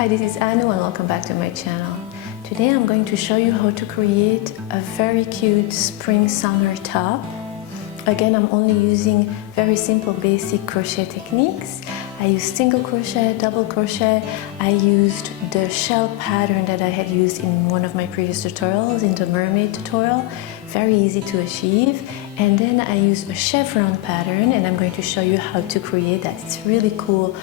Hi, this is Annu and welcome back to my channel. Today I'm going to show you how to create a very cute spring-summer top. Again, I'm only using very simple basic crochet techniques. I used single crochet, double crochet. I used the shell pattern that I had used in one of my previous tutorials, in the mermaid tutorial. Very easy to achieve. And then I used a chevron pattern and I'm going to show you how to create that. It's really cool.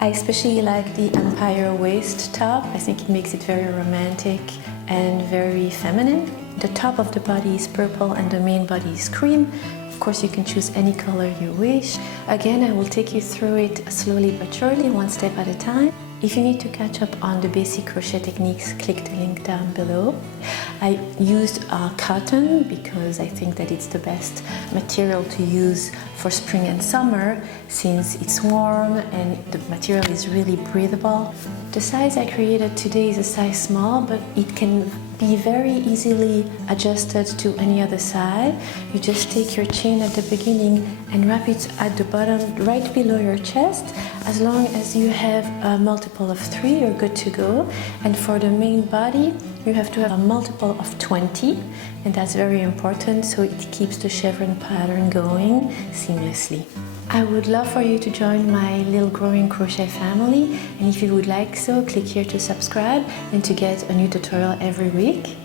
I especially like the empire waist top. I think it makes it very romantic and very feminine. The top of the body is purple and the main body is cream. Of course, you can choose any color you wish. Again, I will take you through it slowly but surely, one step at a time. If you need to catch up on the basic crochet techniques, click the link down below. I used cotton because I think that it's the best material to use for spring and summer since it's warm and the material is really breathable. The size I created today is a size small, but it can be very easily adjusted to any other size. You just take your chain at the beginning and wrap it at the bottom right below your chest. As long as you have a multiple of 3, you're good to go. And for the main body, you have to have a multiple of 20, and that's very important so it keeps the chevron pattern going seamlessly. I would love for you to join my little growing crochet family, and if you would like so, click here to subscribe and to get a new tutorial every week.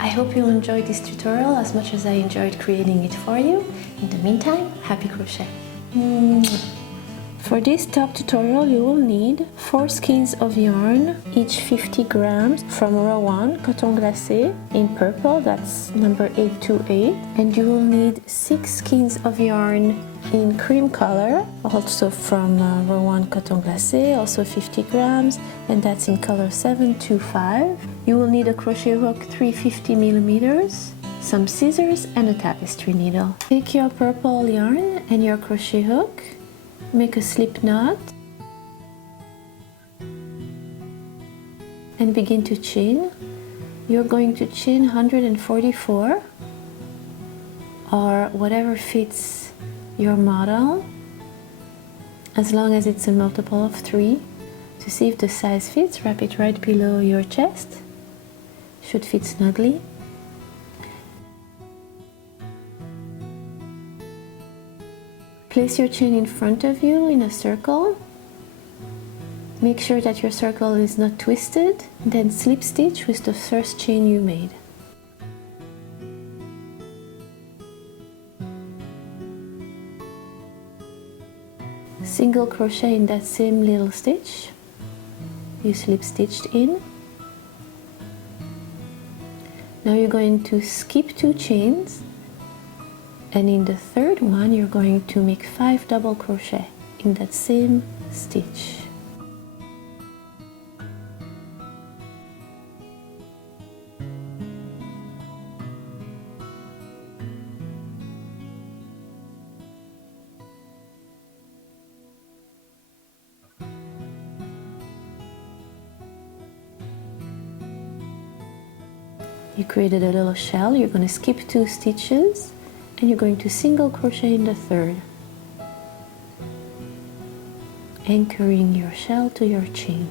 I hope you'll enjoy this tutorial as much as I enjoyed creating it for you. In the meantime, happy crochet! For this top tutorial you will need 4 skeins of yarn, each 50 grams from row 1 coton glacé in purple, that's number 828, and you will need 6 skeins of yarn in cream color, also from row 1 coton glacé, also 50 grams, and that's in color 725. You will need a crochet hook 350 millimeters, some scissors and a tapestry needle. Take your purple yarn and your crochet hook, make a slip knot and begin to chain. You're going to chain 144 or whatever fits your model, as long as it's a multiple of 3. To see if the size fits, wrap it right below your chest. Should fit snugly. Place your chain in front of you in a circle. Make sure that your circle is not twisted, then slip stitch with the first chain you made. Single crochet in that same little stitch. You slip stitched in. Now you're going to skip 2 chains. And in the third one, you're going to make 5 double crochet in that same stitch. You created a little shell. You're going to skip 2 stitches. And you're going to single crochet in the third, anchoring your shell to your chain.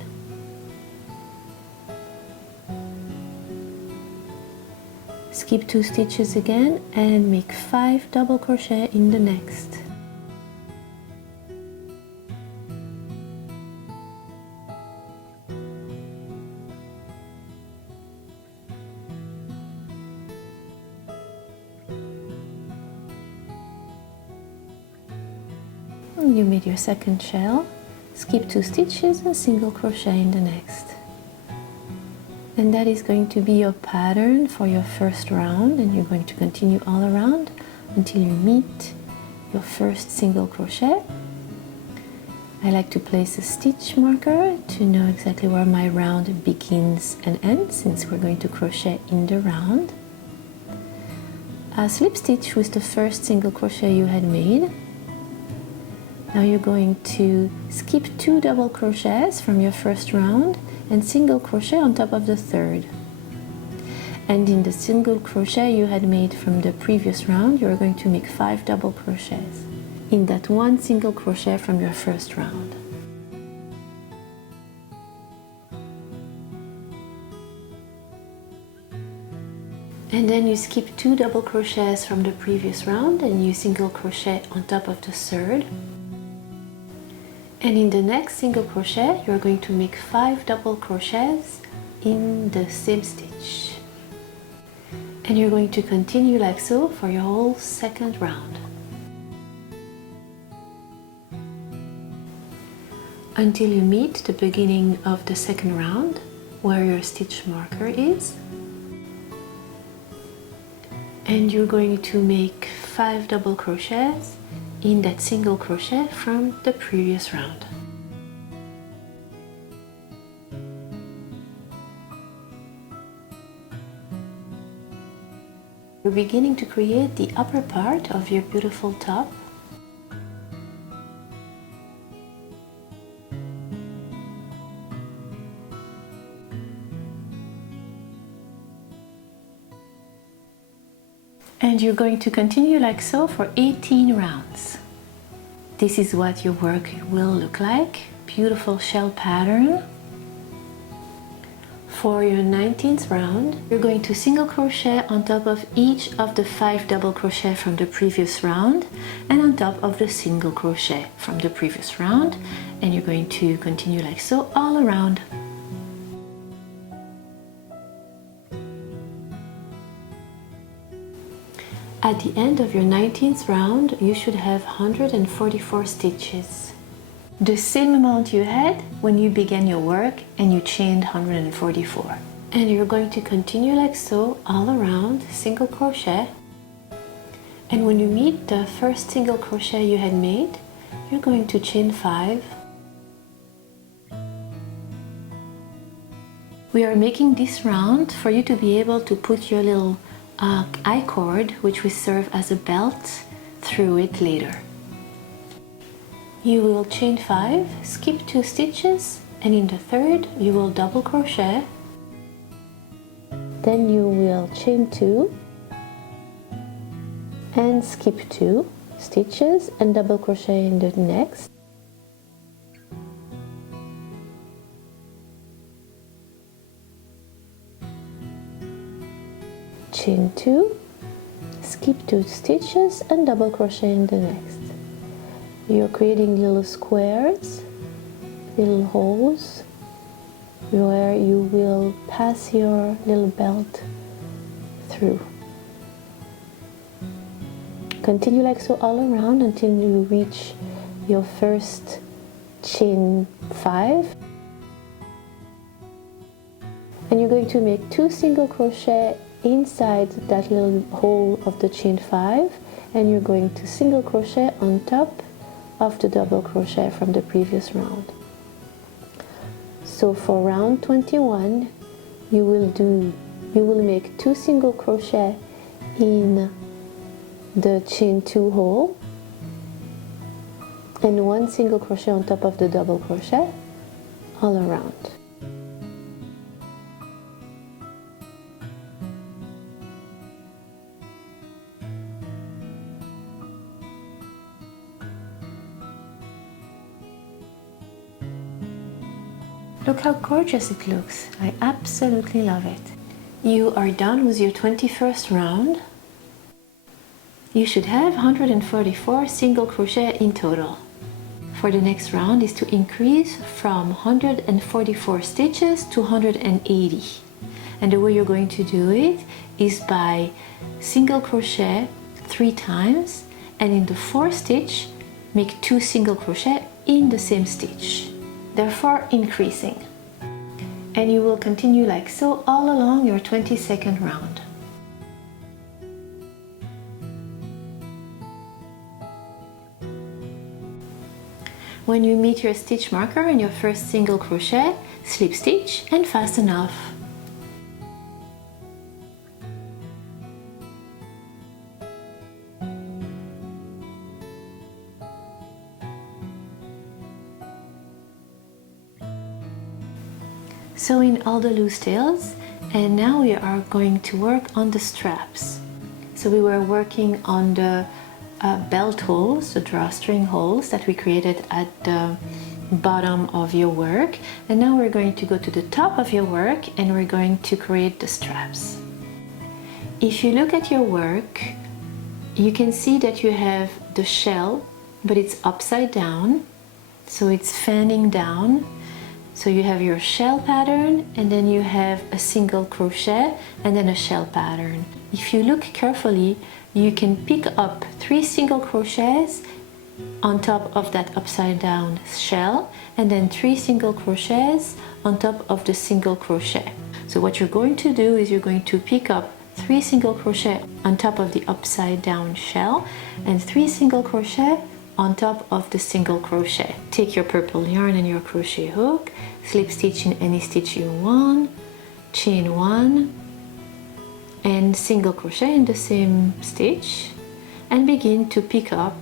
Skip 2 stitches again and make 5 double crochet in the next. You made your second shell, skip 2 stitches and single crochet in the next. And that is going to be your pattern for your first round, and you're going to continue all around until you meet your first single crochet. I like to place a stitch marker to know exactly where my round begins and ends, since we're going to crochet in the round. Slip stitch with the first single crochet you had made. Now you're going to skip 2 double crochets from your first round and single crochet on top of the third. And in the single crochet you had made from the previous round, you're going to make 5 double crochets in that one single crochet from your first round. And then you skip 2 double crochets from the previous round and you single crochet on top of the third. And in the next single crochet, you're going to make 5 double crochets in the same stitch. And you're going to continue like so for your whole second round. Until you meet the beginning of the second round, where your stitch marker is. And you're going to make 5 double crochets in that single crochet from the previous round. You're beginning to create the upper part of your beautiful top. And you're going to continue like so for 18 rounds. This is what your work will look like. Beautiful shell pattern. For your 19th round, you're going to single crochet on top of each of the 5 double crochet from the previous round and on top of the single crochet from the previous round, and you're going to continue like so all around. At the end of your 19th round, you should have 144 stitches. The same amount you had when you began your work and you chained 144. And you're going to continue like so all around, single crochet. And when you meet the first single crochet you had made, you're going to chain 5. We are making this round for you to be able to put your little I-cord, which will serve as a belt, through it later. You will chain 5, skip 2 stitches, and in the third you will double crochet. Then you will chain 2 and skip 2 stitches and double crochet in the next. Chain 2, skip 2 stitches and double crochet in the next. You're creating little squares, little holes where you will pass your little belt through. Continue like so all around until you reach your first chain 5. And you're going to make 2 single crochet inside that little hole of the chain 5, and you're going to single crochet on top of the double crochet from the previous round. So for round 21 you will make 2 single crochet in the chain 2 hole and 1 single crochet on top of the double crochet all around. Look how gorgeous it looks. I absolutely love it. You are done with your 21st round. You should have 144 single crochet in total. For the next round is to increase from 144 stitches to 180. And the way you're going to do it is by single crochet 3 times, and in the 4th stitch make 2 single crochet in the same stitch, therefore increasing. And you will continue like so all along your 22nd round. When you meet your stitch marker in your first single crochet, slip stitch and fasten off. Sew in all the loose tails, and now we are going to work on the straps. So we were working on the belt holes, the drawstring holes that we created at the bottom of your work, and now we're going to go to the top of your work and we're going to create the straps. If you look at your work, you can see that you have the shell, but it's upside down, so it's fanning down. So you have your shell pattern, and then you have a single crochet and then a shell pattern. If you look carefully, you can pick up 3 single crochets on top of that upside down shell, and then 3 single crochets on top of the single crochet. So what you're going to do is you're going to pick up 3 single crochet on top of the upside down shell and 3 single crochet on top of the single crochet. Take your purple yarn and your crochet hook, slip stitch in any stitch you want, chain 1 and single crochet in the same stitch, and begin to pick up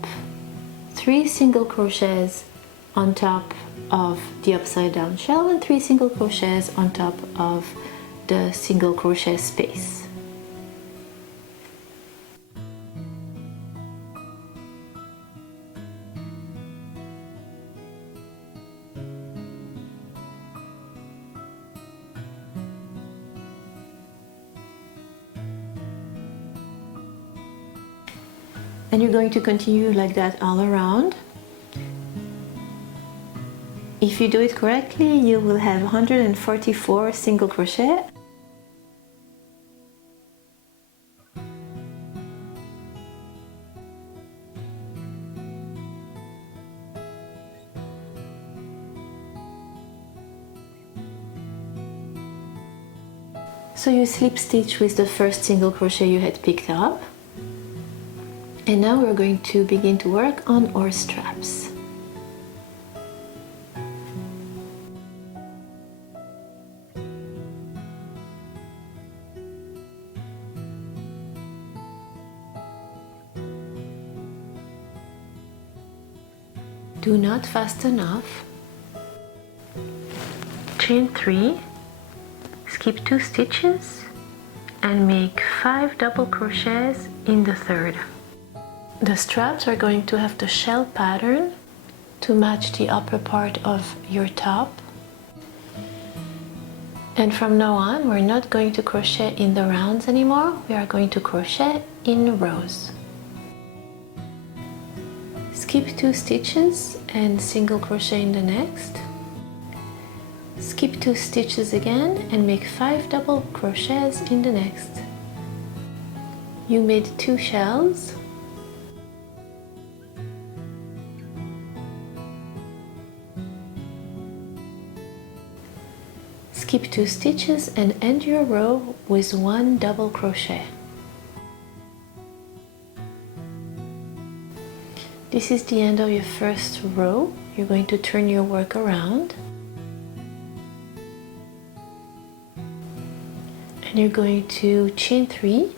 3 single crochets on top of the upside down shell and 3 single crochets on top of the single crochet space. And you're going to continue like that all around. If you do it correctly, you will have 144 single crochet. So you slip stitch with the first single crochet you had picked up. And now we're going to begin to work on our straps. Do not fasten off. Chain 3, skip 2 stitches and make 5 double crochets in the third. The straps are going to have the shell pattern to match the upper part of your top. And from now on, we're not going to crochet in the rounds anymore. We are going to crochet in rows. Skip 2 stitches and single crochet in the next. Skip 2 stitches again and make 5 double crochets in the next. You made 2 shells. Skip 2 stitches and end your row with 1 double crochet. This is the end of your first row. You're going to turn your work around. And you're going to chain 3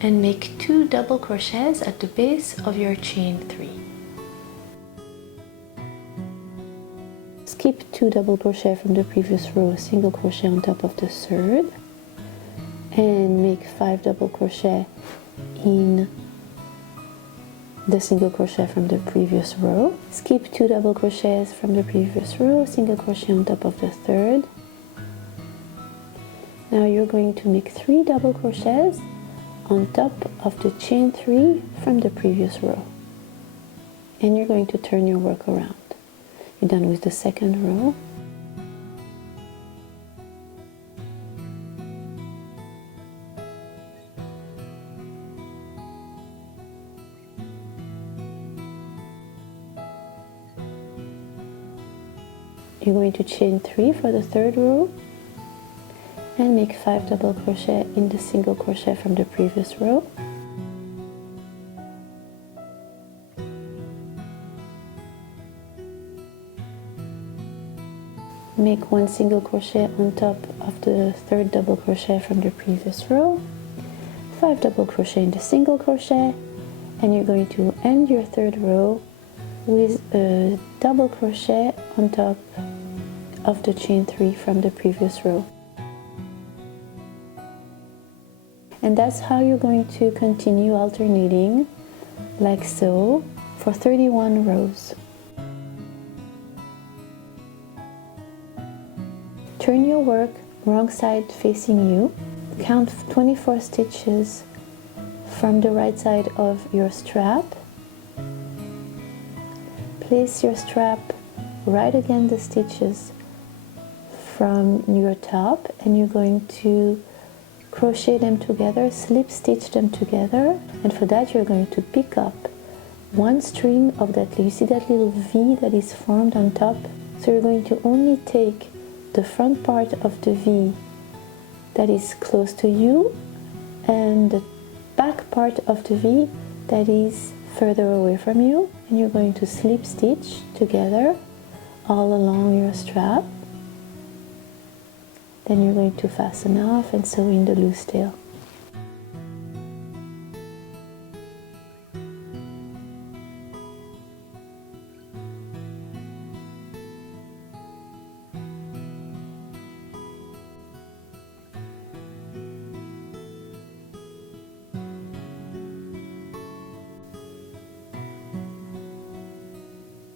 and make 2 double crochets at the base of your chain 3. Skip 2 double crochet from the previous row, single crochet on top of the third, and make 5 double crochet in the single crochet from the previous row. Skip 2 double crochets from the previous row, single crochet on top of the third. Now you're going to make 3 double crochets on top of the chain 3 from the previous row, and you're going to turn your work around. You're done with the second row. You're going to chain 3 for the third row and make 5 double crochet in the single crochet from the previous row. Make 1 single crochet on top of the third double crochet from the previous row, 5 double crochet in the single crochet, and you're going to end your third row with a double crochet on top of the chain 3 from the previous row. And that's how you're going to continue alternating like so for 31 rows. Turn your work wrong side facing you. Count 24 stitches from the right side of your strap. Place your strap right against the stitches from your top, and you're going to crochet them together, slip stitch them together, and for that you're going to pick up one string of that. You see that little V that is formed on top? So you're going to only take the front part of the V that is close to you and the back part of the V that is further away from you, and you're going to slip stitch together all along your strap. Then you're going to fasten off and sew in the loose tail.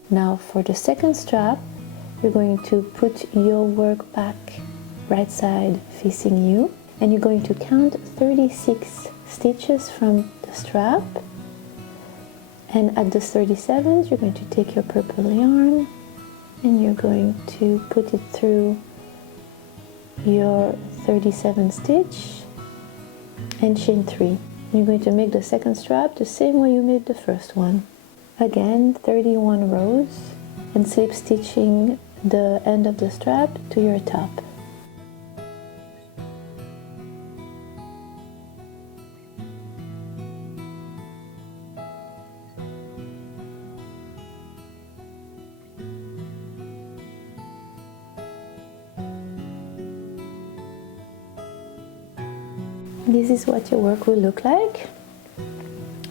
Now for the second strap, you're going to put your work back right side facing you, and you're going to count 36 stitches from the strap, and at the 37th you're going to take your purple yarn and you're going to put it through your 37th stitch and chain 3. You're going to make the second strap the same way you made the first one. Again, 31 rows, and slip stitching the end of the strap to your top. This is what your work will look like.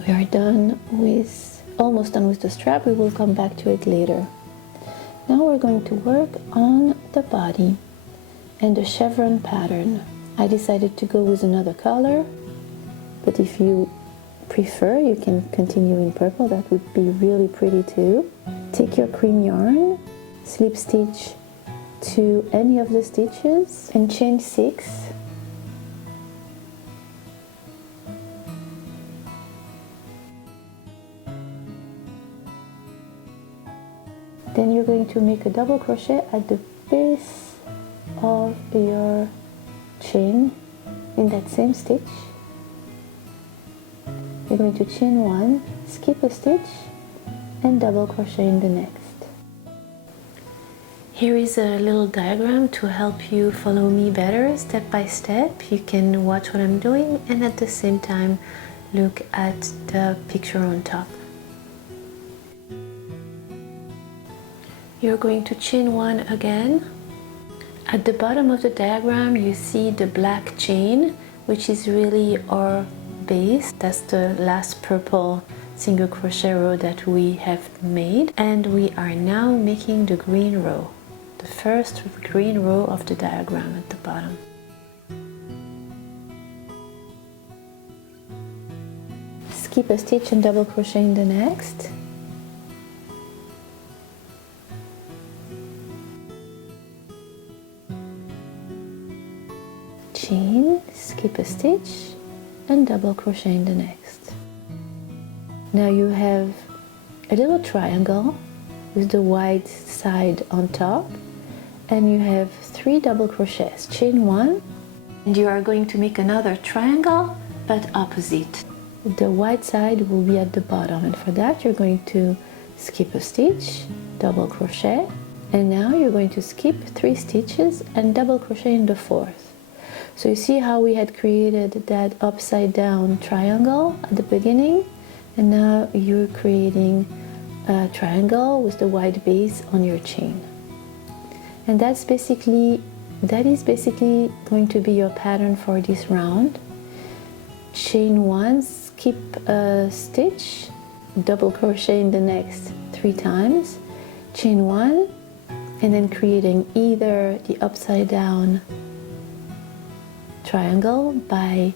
We are almost done with the strap. We will come back to it later. Now we're going to work on the body and the chevron pattern. I decided to go with another color, but if you prefer, you can continue in purple. That would be really pretty too. Take your cream yarn, slip stitch to any of the stitches and chain 6. Then you're going to make a double crochet at the base of your chain in that same stitch. You're going to chain 1, skip a stitch, and double crochet in the next. Here is a little diagram to help you follow me better step by step. You can watch what I'm doing and at the same time look at the picture on top. You're going to chain 1 again. At the bottom of the diagram you see the black chain, which is really our base. That's the last purple single crochet row that we have made, and we are now making the green row, the first green row of the diagram at the bottom. Skip a stitch and double crochet in the next. Chain, skip a stitch, and double crochet in the next. Now you have a little triangle with the white side on top, and you have 3 double crochets. Chain 1, and you are going to make another triangle but opposite. The white side will be at the bottom, and for that you're going to skip a stitch, double crochet, and now you're going to skip 3 stitches and double crochet in the 4th. So you see how we had created that upside down triangle at the beginning, and now you're creating a triangle with the white base on your chain. And that is basically going to be your pattern for this round. Chain 1, skip a stitch, double crochet in the next 3 times, chain 1, and then creating either the upside down triangle by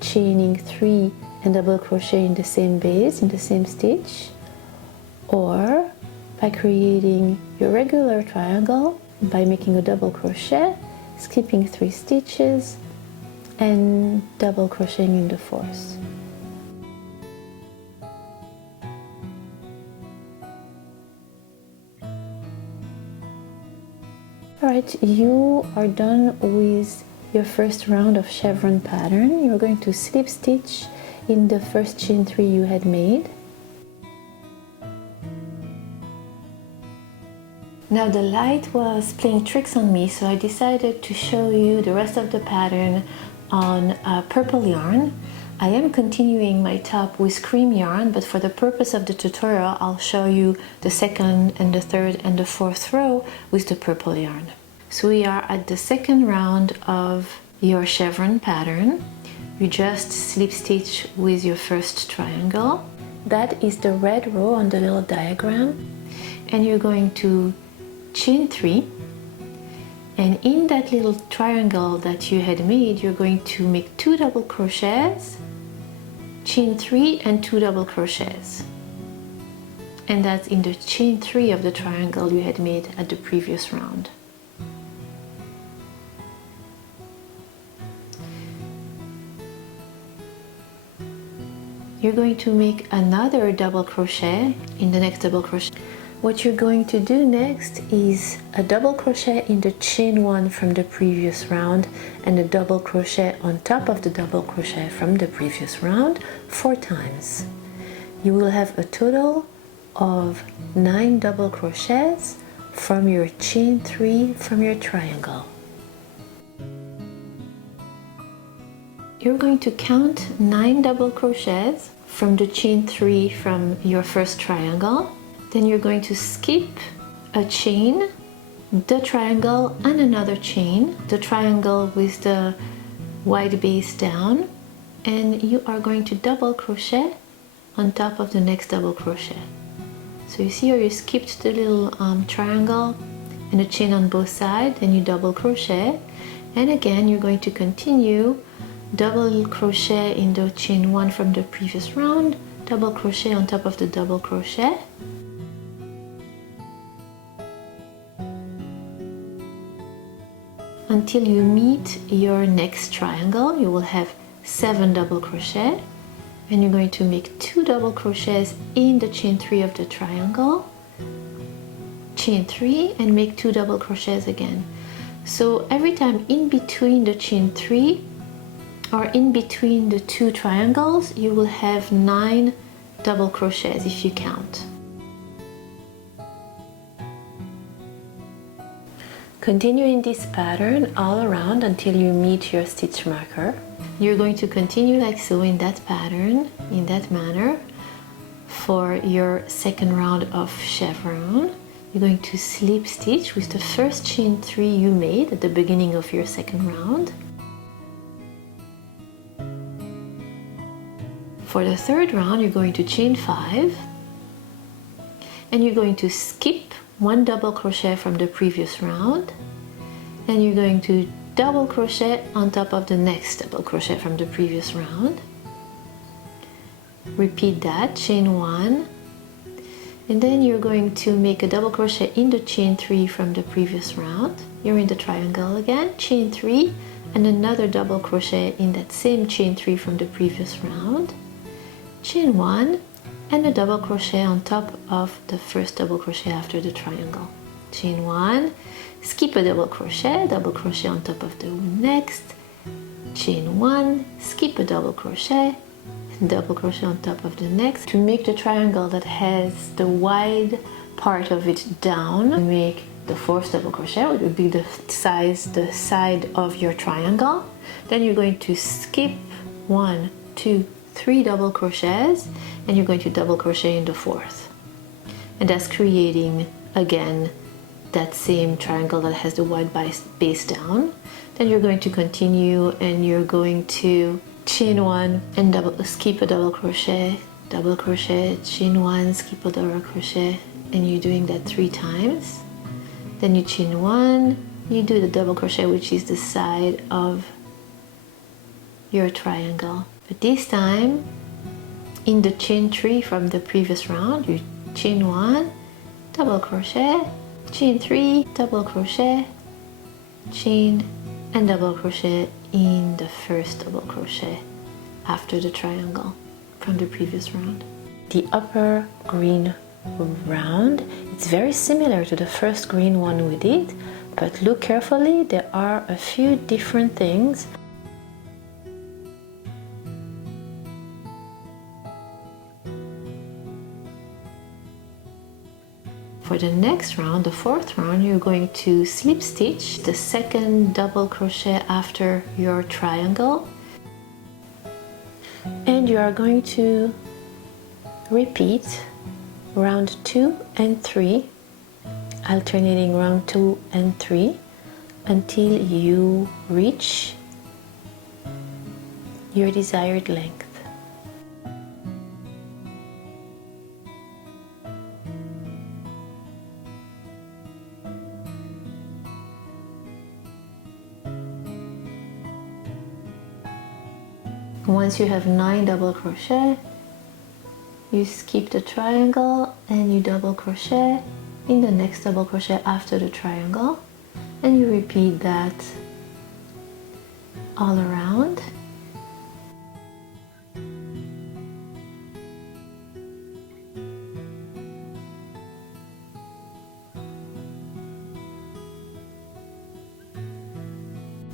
chaining 3 and double crochet in the same base, in the same stitch, or by creating your regular triangle by making a double crochet, skipping 3 stitches and double crocheting in the 4th. part you are done with your first round of chevron pattern. You're going to slip stitch in the first chain 3 you had made. Now the light was playing tricks on me, so I decided to show you the rest of the pattern on purple yarn. I am continuing my top with cream yarn, but for the purpose of the tutorial I'll show you the second and the third and the fourth row with the purple yarn. So we are at the second round of your chevron pattern. You just slip stitch with your first triangle. That is the red row on the little diagram, and you're going to chain 3, and in that little triangle that you had made you're going to make 2 double crochets, chain 3 and 2 double crochets, and that's in the chain 3 of the triangle you had made at the previous round. You're going to make another double crochet in the next double crochet. What you're going to do next is a double crochet in the chain 1 from the previous round and a double crochet on top of the double crochet from the previous round 4 times. You will have a total of 9 double crochets from your chain 3 from your triangle. You're going to count 9 double crochets from the chain 3 from your first triangle. Then you're going to skip a chain, the triangle and another chain, the triangle with the wide base down, and you are going to double crochet on top of the next double crochet. So you see how you skipped the little triangle and a chain on both sides, then you double crochet, and again you're going to continue double crochet in the chain 1 from the previous round, double crochet on top of the double crochet, until you meet your next triangle. You will have 7 double crochet, and you're going to make 2 double crochets in the chain 3 of the triangle, chain 3, and make 2 double crochets again. So every time in between the chain 3 or in between the 2 triangles you will have 9 double crochets if you count. Continue in this pattern all around until you meet your stitch marker. You're going to continue like so in that pattern, in that manner, for your second round of chevron. You're going to slip stitch with the first chain 3 you made at the beginning of your second round. For the third round you're going to chain 5, and you're going to skip 1 double crochet from the previous round, and you're going to double crochet on top of the next double crochet from the previous round. Repeat that, chain 1, and then you're going to make a double crochet in the chain 3 from the previous round. You're in the triangle again, chain 3 and another double crochet in that same chain 3 from the previous round, chain 1 and a double crochet on top of the first double crochet after the triangle. Chain 1, skip a double crochet on top of the next, chain 1, skip a double crochet on top of the next. To make the triangle that has the wide part of it down, make the fourth double crochet, which would be the side of your triangle. Then you're going to skip 1, 2, 3 double crochets, and you're going to double crochet in the fourth, and that's creating again that same triangle that has the wide base down. Then you're going to continue and you're going to chain 1 and skip a double crochet, chain 1, skip a double crochet, and you're doing that 3 times. Then you chain 1, you do the double crochet which is the side of your triangle. But this time in the chain 3 from the previous round, you chain 1, double crochet, chain 3, double crochet, chain and double crochet in the first double crochet after the triangle from the previous round. The upper green round, it's very similar to the first green one we did, but look carefully, there are a few different things. For the next round, the fourth round, you're going to slip stitch the second double crochet after your triangle, and you are going to repeat round 2 and 3, alternating round 2 and 3 until you reach your desired length. Once you have 9 double crochet, you skip the triangle and you double crochet in the next double crochet after the triangle, and you repeat that all around.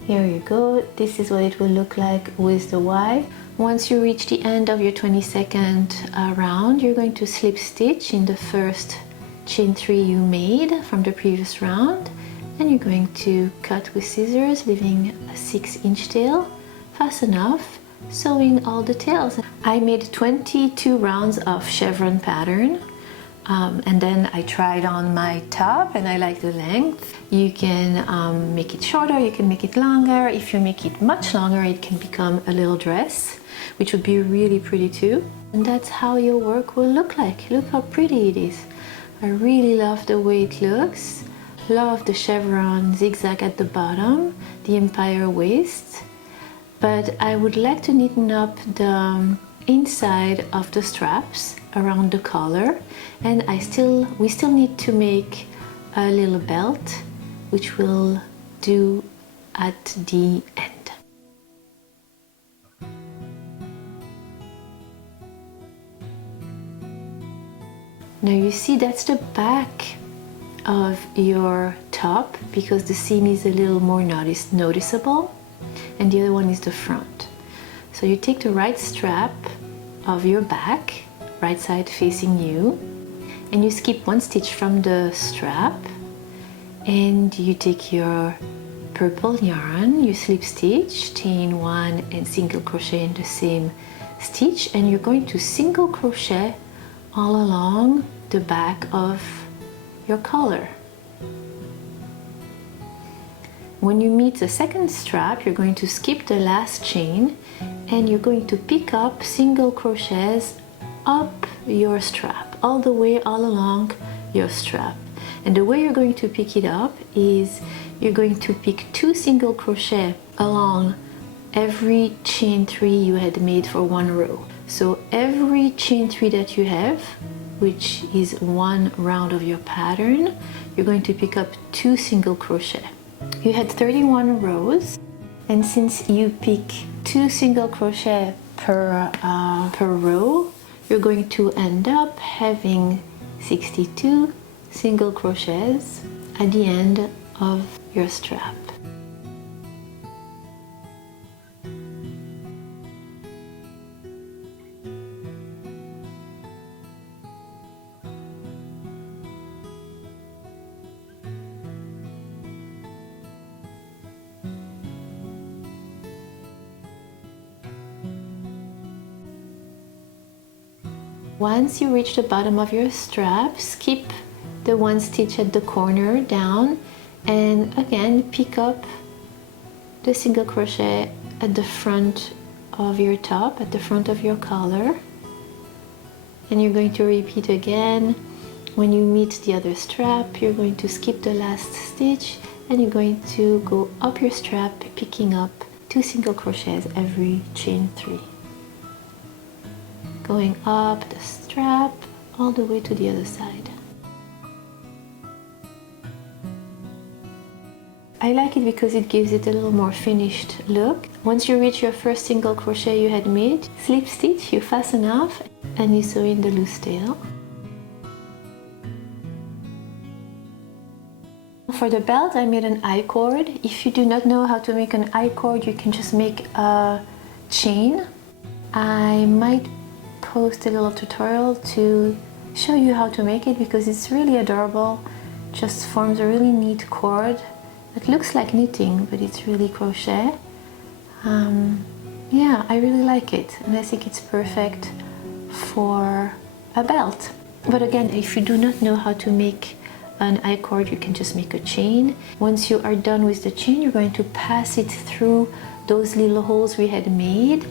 Here you go, this is what it will look like with the Y. Once you reach the end of your 22nd round, you're going to slip stitch in the first chain 3 you made from the previous round, and you're going to cut with scissors, leaving a 6-inch tail, fasten off, sewing all the tails. I made 22 rounds of chevron pattern. And then I tried on my top and I like the length. You can make it shorter, you can make it longer. If you make it much longer, it can become a little dress, which would be really pretty too. And that's how your work will look like. Look how pretty it is. I really love the way it looks. Love the chevron zigzag at the bottom, the empire waist. But I would like to neaten up the inside of the straps around the collar, and we still need to make a little belt, which we'll do at the end. Now you see that's the back of your top, because the seam is a little more noticeable, and the other one is the front. So you take the right strap of your back, right side facing you, and you skip 1 stitch from the strap, and you take your purple yarn, you slip stitch, chain 1 and single crochet in the same stitch, and you're going to single crochet all along the back of your collar. When you meet the second strap, you're going to skip the last chain and you're going to pick up single crochets up your strap, all the way all along your strap. And the way you're going to pick it up is you're going to pick 2 single crochet along every chain 3 you had made for 1 row. So every chain 3 that you have, which is 1 round of your pattern, you're going to pick up 2 single crochet. You had 31 rows, and since you pick 2 single crochet per row, you're going to end up having 62 single crochets at the end of your strap. Once you reach the bottom of your strap, skip the 1 stitch at the corner down, and again pick up the single crochet at the front of your top, at the front of your collar, and you're going to repeat again. When you meet the other strap, you're going to skip the last stitch and you're going to go up your strap, picking up 2 single crochets every chain 3, going up the strap all the way to the other side. I like it because it gives it a little more finished look. Once you reach your first single crochet you had made, slip stitch, you fasten off and you sew in the loose tail. For the belt, I made an I-cord. If you do not know how to make an I-cord, you can just make a chain. I might post a little tutorial to show you how to make it because it's really adorable. Just forms a really neat cord. It looks like knitting, but it's really crochet. Yeah, I really like it, and I think it's perfect for a belt. But again, if you do not know how to make an I-cord, you can just make a chain. Once you are done with the chain, you're going to pass it through those little holes we had made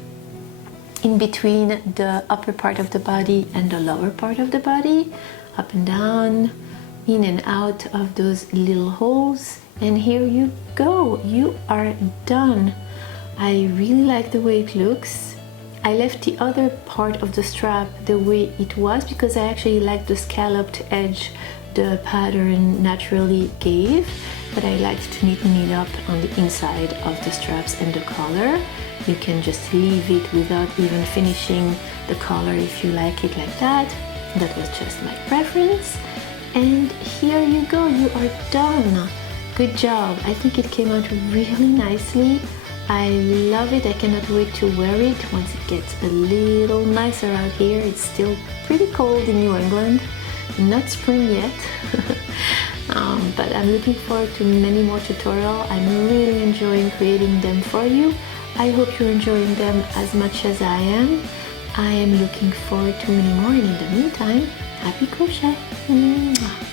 in between the upper part of the body and the lower part of the body, up and down, in and out of those little holes. And here you go, you are done. I really like the way it looks. I left the other part of the strap the way it was because I actually like the scalloped edge the pattern naturally gave, but I liked to neaten it up on the inside of the straps and the collar. You can just leave it without even finishing the collar if you like it like that. That was just my preference. And here you go, you are done. Good job. I think it came out really nicely. I love it. I cannot wait to wear it once it gets a little nicer out here. It's still pretty cold in New England. Not spring yet. But I'm looking forward to many more tutorials. I'm really enjoying creating them for you. I hope you're enjoying them as much as I am. I am looking forward to many more, and in the meantime, happy crochet! Mwah.